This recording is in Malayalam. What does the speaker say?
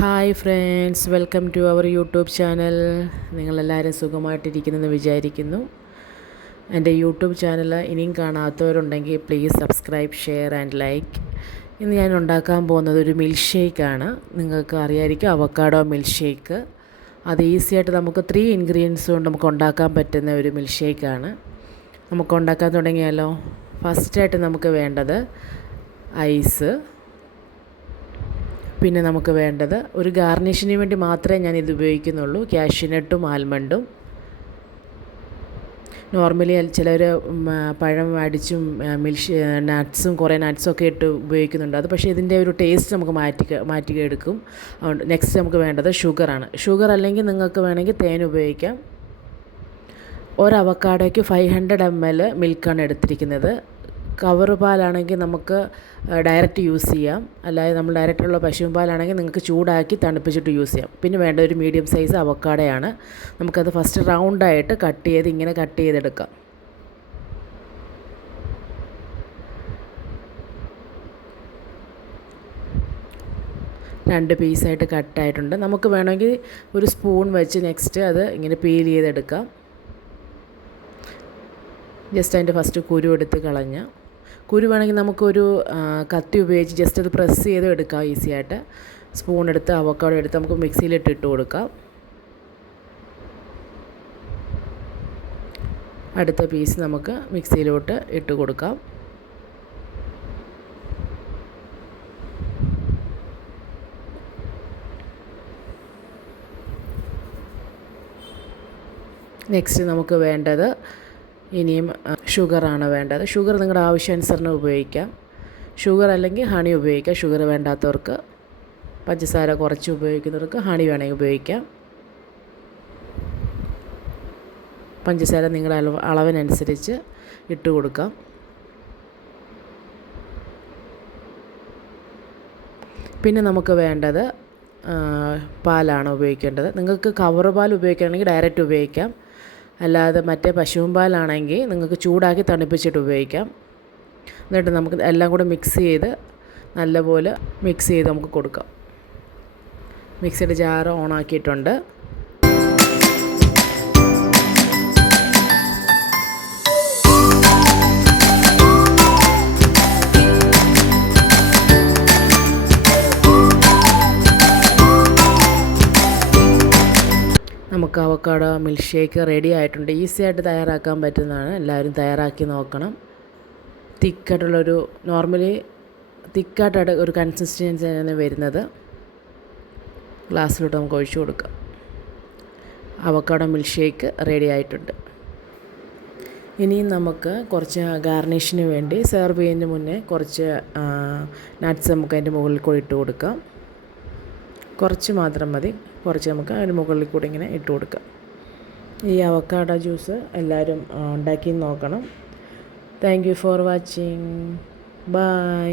Hi friends, welcome to our YouTube channel. നിങ്ങളെല്ലാവരും സുഖമായിട്ടിരിക്കുന്നെന്ന് വിചാരിക്കുന്നു. എൻ്റെ യൂട്യൂബ് ചാനൽ ഇനിയും കാണാത്തവരുണ്ടെങ്കിൽ please subscribe, share and like. ഇന്ന് ഞാൻ ഉണ്ടാക്കാൻ പോകുന്നത് ഒരു മിൽക്ക് ഷേക്കാണ്. നിങ്ങൾക്ക് അറിയാമായിരിക്കും, അവക്കാഡോ മിൽക്ക് ഷേക്ക്. അത് ഈസിയായിട്ട് നമുക്ക് 3 ഇൻഗ്രീഡിയൻസ് കൊണ്ട് നമുക്ക് ഉണ്ടാക്കാൻ പറ്റുന്ന ഒരു മിൽക്ക് ഷേക്കാണ്. നമുക്ക് ഉണ്ടാക്കാൻ തുടങ്ങിയാലോ? ഫസ്റ്റായിട്ട് നമുക്ക് വേണ്ടത് ഐസ്. പിന്നെ നമുക്ക് വേണ്ടത് ഒരു ഗാർണിഷിന് വേണ്ടി മാത്രമേ ഞാനിത് ഉപയോഗിക്കുന്നുള്ളൂ, കാഷ്യൂനട്ടും ആൽമണ്ടും. നോർമലി ചിലർ പഴം അടിച്ചും നട്ട്സും കുറേ നട്ട്സൊക്കെ ഇട്ട് ഉപയോഗിക്കുന്നുണ്ട്. അത് പക്ഷേ ഇതിൻ്റെ ഒരു ടേസ്റ്റ് നമുക്ക് മാറ്റിയെടുക്കും. അതുകൊണ്ട് നെക്സ്റ്റ് നമുക്ക് വേണ്ടത് ഷുഗറാണ്. ഷുഗർ അല്ലെങ്കിൽ നിങ്ങൾക്ക് വേണമെങ്കിൽ തേൻ ഉപയോഗിക്കാം. ഒരു അവക്കാഡോയ്ക്ക് 500 ml മിൽക്കാണ് എടുത്തിരിക്കുന്നത്. കവർ പാലാണെങ്കിൽ നമുക്ക് ഡയറക്റ്റ് യൂസ് ചെയ്യാം. അല്ലാതെ നമ്മൾ ഡയറക്റ്റുള്ള പശുവും പാലാണെങ്കിൽ നിങ്ങൾക്ക് ചൂടാക്കി തണുപ്പിച്ചിട്ട് യൂസ് ചെയ്യാം. പിന്നെ വേണ്ട ഒരു മീഡിയം സൈസ് അവക്കാഡോയാണ്. നമുക്കത് ഫസ്റ്റ് റൗണ്ടായിട്ട് ഇങ്ങനെ കട്ട് ചെയ്തെടുക്കാം. രണ്ട് പീസായിട്ട് കട്ടായിട്ടുണ്ട്. നമുക്ക് വേണമെങ്കിൽ ഒരു സ്പൂൺ വെച്ച് നെക്സ്റ്റ് അത് ഇങ്ങനെ പീൽ ചെയ്തെടുക്കാം. ജസ്റ്റ് അതിൻ്റെ ഫസ്റ്റ് കുരു എടുത്ത് കളഞ്ഞ കുരു വേണമെങ്കിൽ നമുക്കൊരു കത്തി ഉപയോഗിച്ച് ജസ്റ്റ് അത് പ്രസ് ചെയ്ത് എടുക്കാം ഈസിയായിട്ട്. സ്പൂൺ എടുത്ത് അവക്കാഡോ എടുത്ത് നമുക്ക് മിക്സിയിലിട്ട് കൊടുക്കാം. അടുത്ത പീസ് നമുക്ക് മിക്സിയിലോട്ട് ഇട്ട് കൊടുക്കാം. നെക്സ്റ്റ് നമുക്ക് വേണ്ടത് ഇനിയും ഷുഗറാണ് വേണ്ടത്. ഷുഗർ നിങ്ങളുടെ ആവശ്യാനുസരണം ഉപയോഗിക്കാം. ഷുഗർ അല്ലെങ്കിൽ ഹണി ഉപയോഗിക്കാം. ഷുഗർ വേണ്ടാത്തവർക്ക്, പഞ്ചസാര കുറച്ച് ഉപയോഗിക്കുന്നവർക്ക് ഹണി വേണമെങ്കിൽ ഉപയോഗിക്കാം. പഞ്ചസാര നിങ്ങളുടെ അളവിനനുസരിച്ച് ഇട്ട് കൊടുക്കാം. പിന്നെ നമുക്ക് വേണ്ടത് പാലാണ് ഉപയോഗിക്കേണ്ടത്. നിങ്ങൾക്ക് കവർ പാൽ ഉപയോഗിക്കുകയാണെങ്കിൽ ഡയറക്റ്റ് ഉപയോഗിക്കാം. അല്ലാതെ മറ്റേ പശുവും പാലാണെങ്കിൽ നിങ്ങൾക്ക് ചൂടാക്കി തണുപ്പിച്ചിട്ട് ഉപയോഗിക്കാം. എന്നിട്ട് നമുക്ക് എല്ലാം കൂടെ മിക്സ് ചെയ്ത് നല്ലപോലെ മിക്സ് ചെയ്ത് നമുക്ക് കൊടുക്കാം. മിക്സിയുടെ ജാർ ഓണാക്കിയിട്ടുണ്ട്. നമുക്ക് അവക്കാഡോ മിൽക്ക് ഷേക്ക് റെഡി ആയിട്ടുണ്ട്. ഈസി ആയിട്ട് തയ്യാറാക്കാൻ പറ്റുന്നതാണ്. എല്ലാവരും തയ്യാറാക്കി നോക്കണം. തിക്കായിട്ടുള്ളൊരു നോർമലി തിക്കായിട്ട് ഒരു കൺസിസ്റ്റൻസിയാണ് വരുന്നത്. ഗ്ലാസ്സിലോട്ട് നമുക്ക് ഒഴിച്ചു കൊടുക്കാം. അവക്കാഡോ മിൽക്ക് ഷേക്ക് റെഡി ആയിട്ടുണ്ട്. ഇനിയും നമുക്ക് കുറച്ച് ഗാർണിഷിന് വേണ്ടി സെർവ് ചെയ്യുന്നതിന് മുന്നേ കുറച്ച് നട്ട്സ് നമുക്ക് അതിൻ്റെ മുകളിൽ കൂടി ഇട്ട് കൊടുക്കാം. കുറച്ച് മാത്രം മതി. കുറച്ച് നമുക്ക് അതിന് മുകളിൽ കൂടി ഇങ്ങനെ ഇട്ട് കൊടുക്കാം. ഈ അവക്കാഡോ ജ്യൂസ് എല്ലാവരും ഉണ്ടാക്കി നോക്കണം. Thank you for watching. By.